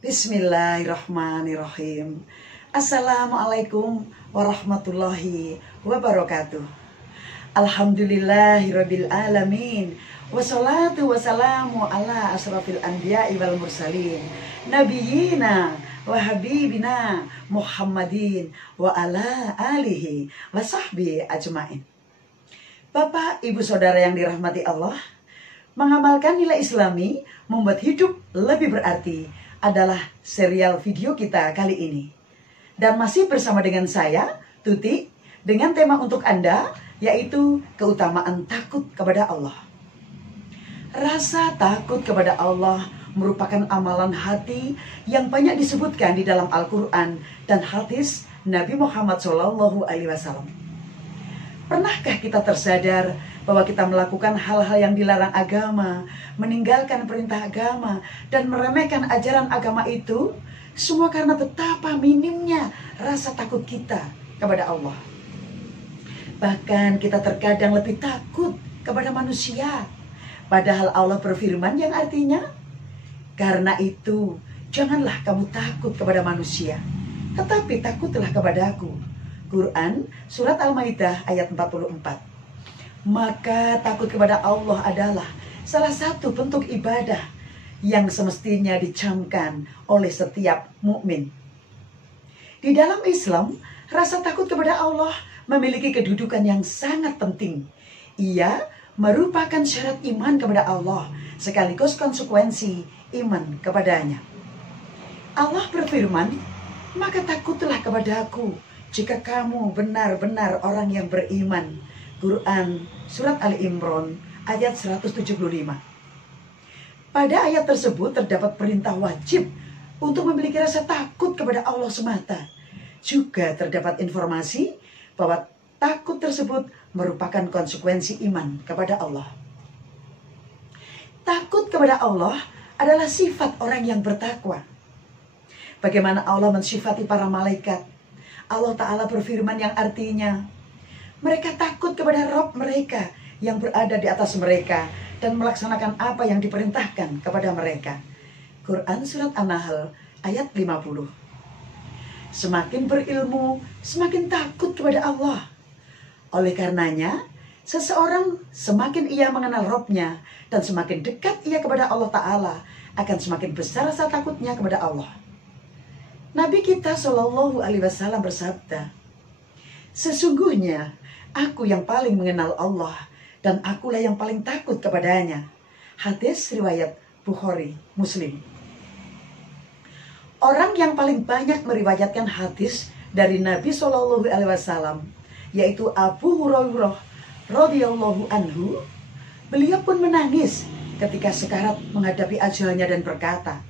Bismillahirrahmanirrahim. Assalamualaikum warahmatullahi wabarakatuh. Alhamdulillahirabbil alamin. Wassalatu wassalamu ala asrafil anbiya'i wal mursalin. Nabiyina wa habibina Muhammadin wa ala alihi wa sahbihi ajmain. Bapak, Ibu, Saudara yang dirahmati Allah, mengamalkan nilai Islami membuat hidup lebih berarti adalah serial video kita kali ini. Dan masih bersama dengan saya, Tuti, dengan tema untuk Anda, yaitu keutamaan takut kepada Allah. Rasa takut kepada Allah merupakan amalan hati yang banyak disebutkan di dalam Al-Quran dan hadis Nabi Muhammad SAW. Pernahkah kita tersadar bahwa kita melakukan hal-hal yang dilarang agama, meninggalkan perintah agama, dan meremehkan ajaran agama itu, semua karena betapa minimnya rasa takut kita kepada Allah. Bahkan kita terkadang lebih takut kepada manusia, padahal Allah berfirman yang artinya, "Karena itu, janganlah kamu takut kepada manusia, tetapi takutlah kepadaku." Quran, Surat Al-Maidah ayat 44. Maka takut kepada Allah adalah salah satu bentuk ibadah yang semestinya dicamkan oleh setiap mukmin. Di dalam Islam, rasa takut kepada Allah memiliki kedudukan yang sangat penting. Ia merupakan syarat iman kepada Allah sekaligus konsekuensi iman kepadanya. Allah berfirman, "Maka takutlah kepadaku jika kamu benar-benar orang yang beriman." Quran Surat Ali Imran ayat 175. Pada ayat tersebut terdapat perintah wajib untuk memiliki rasa takut kepada Allah semata. Juga terdapat informasi bahwa takut tersebut merupakan konsekuensi iman kepada Allah. Takut kepada Allah adalah sifat orang yang bertakwa. Bagaimana Allah mensifati para malaikat? Allah Ta'ala berfirman yang artinya, mereka takut kepada Rabb mereka yang berada di atas mereka dan melaksanakan apa yang diperintahkan kepada mereka. Quran Surat An-Nahl ayat 50. Semakin berilmu, semakin takut kepada Allah. Oleh karenanya, seseorang semakin ia mengenal Rabb-nya dan semakin dekat ia kepada Allah Ta'ala, akan semakin besar rasa takutnya kepada Allah. Nabi kita SAW bersabda, "Sesungguhnya aku yang paling mengenal Allah dan akulah yang paling takut kepadanya." Hadis riwayat Bukhari, Muslim. Orang yang paling banyak meriwayatkan hadis dari Nabi SAW, yaitu Abu Hurairah radhiyallahu anhu, beliau pun menangis ketika sekarat menghadapi ajalnya dan berkata,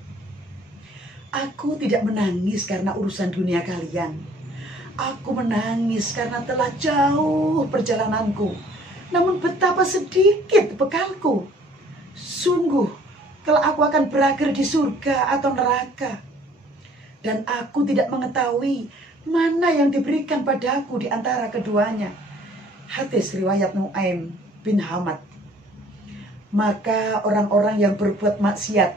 "Aku tidak menangis karena urusan dunia kalian. Aku menangis karena telah jauh perjalananku, namun betapa sedikit bekalku. Sungguh, kalau aku akan berakhir di surga atau neraka. Dan aku tidak mengetahui mana yang diberikan padaku di antara keduanya." Hadis riwayat Nu'aim bin Hamad. Maka orang-orang yang berbuat maksiat,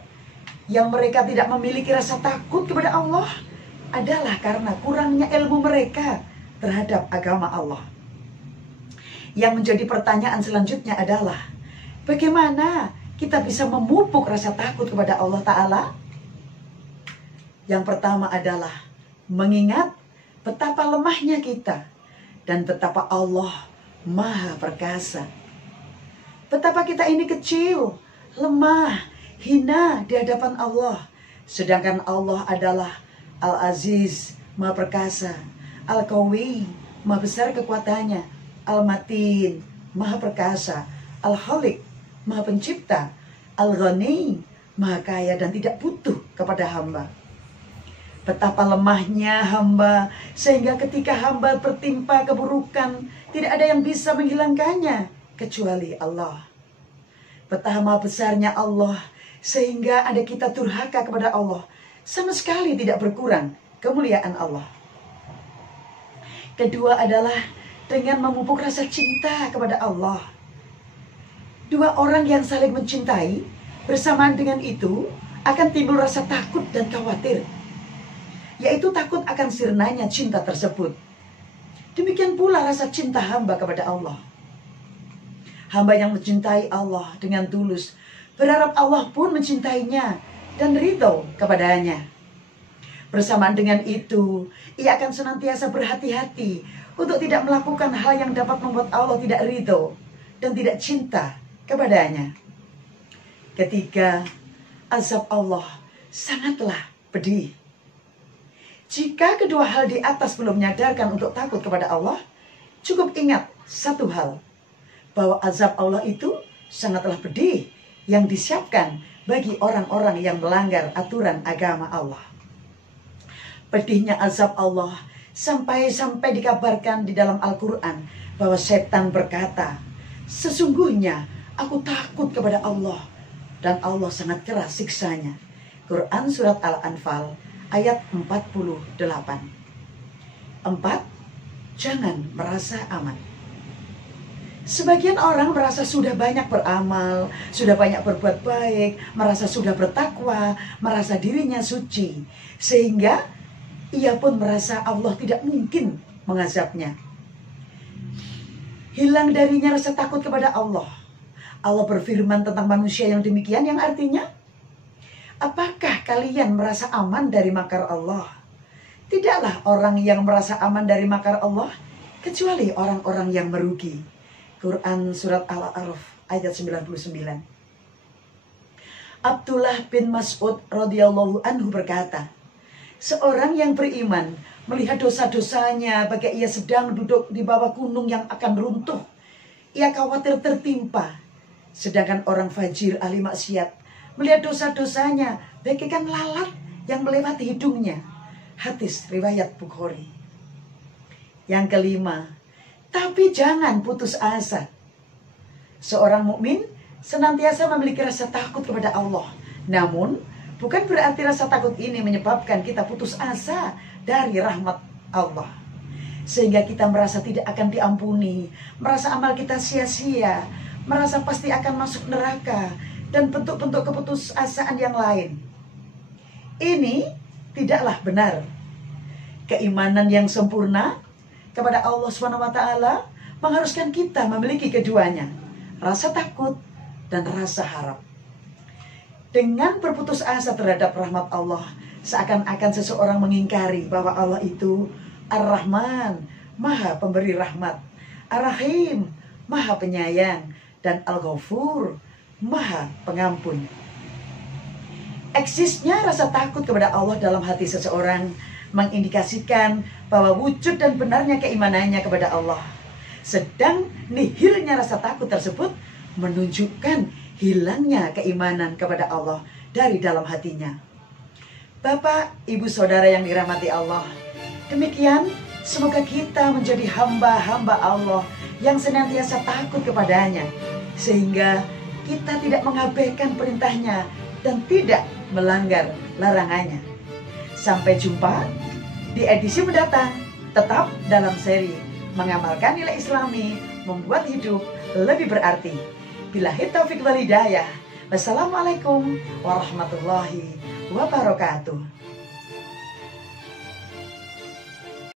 yang mereka tidak memiliki rasa takut kepada Allah, adalah karena kurangnya ilmu mereka terhadap agama Allah. Yang menjadi pertanyaan selanjutnya adalah, bagaimana kita bisa memupuk rasa takut kepada Allah Ta'ala? Yang pertama adalah mengingat betapa lemahnya kita dan betapa Allah Maha Perkasa. Betapa kita ini kecil, lemah, hina di hadapan Allah. Sedangkan Allah adalah Al-Aziz, Maha Perkasa, Al-Qawi, Maha besar kekuatannya, Al-Matin, Maha Perkasa, Al-Khaliq, Maha Pencipta, Al-Ghani, Maha Kaya dan tidak butuh kepada hamba. Betapa lemahnya hamba, sehingga ketika hamba bertimpa keburukan, tidak ada yang bisa menghilangkannya kecuali Allah. betapa maha besarnya Allah, sehingga ada kita durhaka kepada Allah, sama sekali tidak berkurang kemuliaan Allah. Kedua adalah dengan memupuk rasa cinta kepada Allah. Dua orang yang saling mencintai, bersamaan dengan itu akan timbul rasa takut dan khawatir, yaitu takut akan sirnanya cinta tersebut. Demikian pula rasa cinta hamba kepada Allah. Hamba yang mencintai Allah dengan tulus berharap Allah pun mencintainya dan ridho kepadanya. Bersamaan dengan itu, ia akan senantiasa berhati-hati untuk tidak melakukan hal yang dapat membuat Allah tidak ridho dan tidak cinta kepadanya. Ketiga, azab Allah sangatlah pedih. Jika kedua hal di atas belum menyadarkan untuk takut kepada Allah, cukup ingat satu hal, bahwa azab Allah itu sangatlah pedih yang disiapkan bagi orang-orang yang melanggar aturan agama Allah. Pedihnya azab Allah sampai-sampai dikabarkan di dalam Al-Quran bahwa setan berkata, sesungguhnya aku takut kepada Allah dan Allah sangat keras siksanya. Quran Surat Al-Anfal ayat 48. 4. Jangan merasa aman. Sebagian orang merasa sudah banyak beramal, sudah banyak berbuat baik, merasa sudah bertakwa, merasa dirinya suci, sehingga ia pun merasa Allah tidak mungkin mengazabnya. Hilang darinya rasa takut kepada Allah. Allah berfirman tentang manusia yang demikian, yang artinya, apakah kalian merasa aman dari makar Allah? Tidaklah orang yang merasa aman dari makar Allah kecuali orang-orang yang merugi. Quran Surat Al-A'raf ayat 99. Abdullah bin Mas'ud radhiyallahu anhu berkata, seorang yang beriman melihat dosa-dosanya bagai ia sedang duduk di bawah gunung yang akan runtuh. Ia khawatir tertimpa. Sedangkan orang fajir ahli maksiat melihat dosa-dosanya bagaikan lalat yang melewati hidungnya. Hadis riwayat Bukhari. Yang kelima, tapi jangan putus asa. Seorang mukmin senantiasa memiliki rasa takut kepada Allah. Namun bukan berarti rasa takut ini menyebabkan kita putus asa dari rahmat Allah, sehingga kita merasa tidak akan diampuni, merasa amal kita sia-sia, merasa pasti akan masuk neraka, dan bentuk-bentuk keputusasaan yang lain. Ini tidaklah benar. Keimanan yang sempurna kepada Allah SWT mengharuskan kita memiliki keduanya, rasa takut dan rasa harap. Dengan berputus asa terhadap rahmat Allah, seakan-akan seseorang mengingkari bahwa Allah itu Ar-Rahman, Maha Pemberi Rahmat, Ar-Rahim, Maha Penyayang, dan Al-Ghafur, Maha Pengampun. Eksisnya rasa takut kepada Allah dalam hati seseorang mengindikasikan bahwa wujud dan benarnya keimanannya kepada Allah. Sedang nihilnya rasa takut tersebut menunjukkan hilangnya keimanan kepada Allah dari dalam hatinya. Bapak, Ibu, Saudara yang dirahmati Allah, demikian semoga kita menjadi hamba-hamba Allah yang senantiasa takut kepadanya, sehingga kita tidak mengabaikan perintahnya dan tidak melanggar larangannya. Sampai jumpa di edisi mendatang, tetap dalam seri Mengamalkan Nilai Islami Membuat Hidup Lebih Berarti. Billahi taufiq wal hidayah. Wassalamualaikum warahmatullahi wabarakatuh.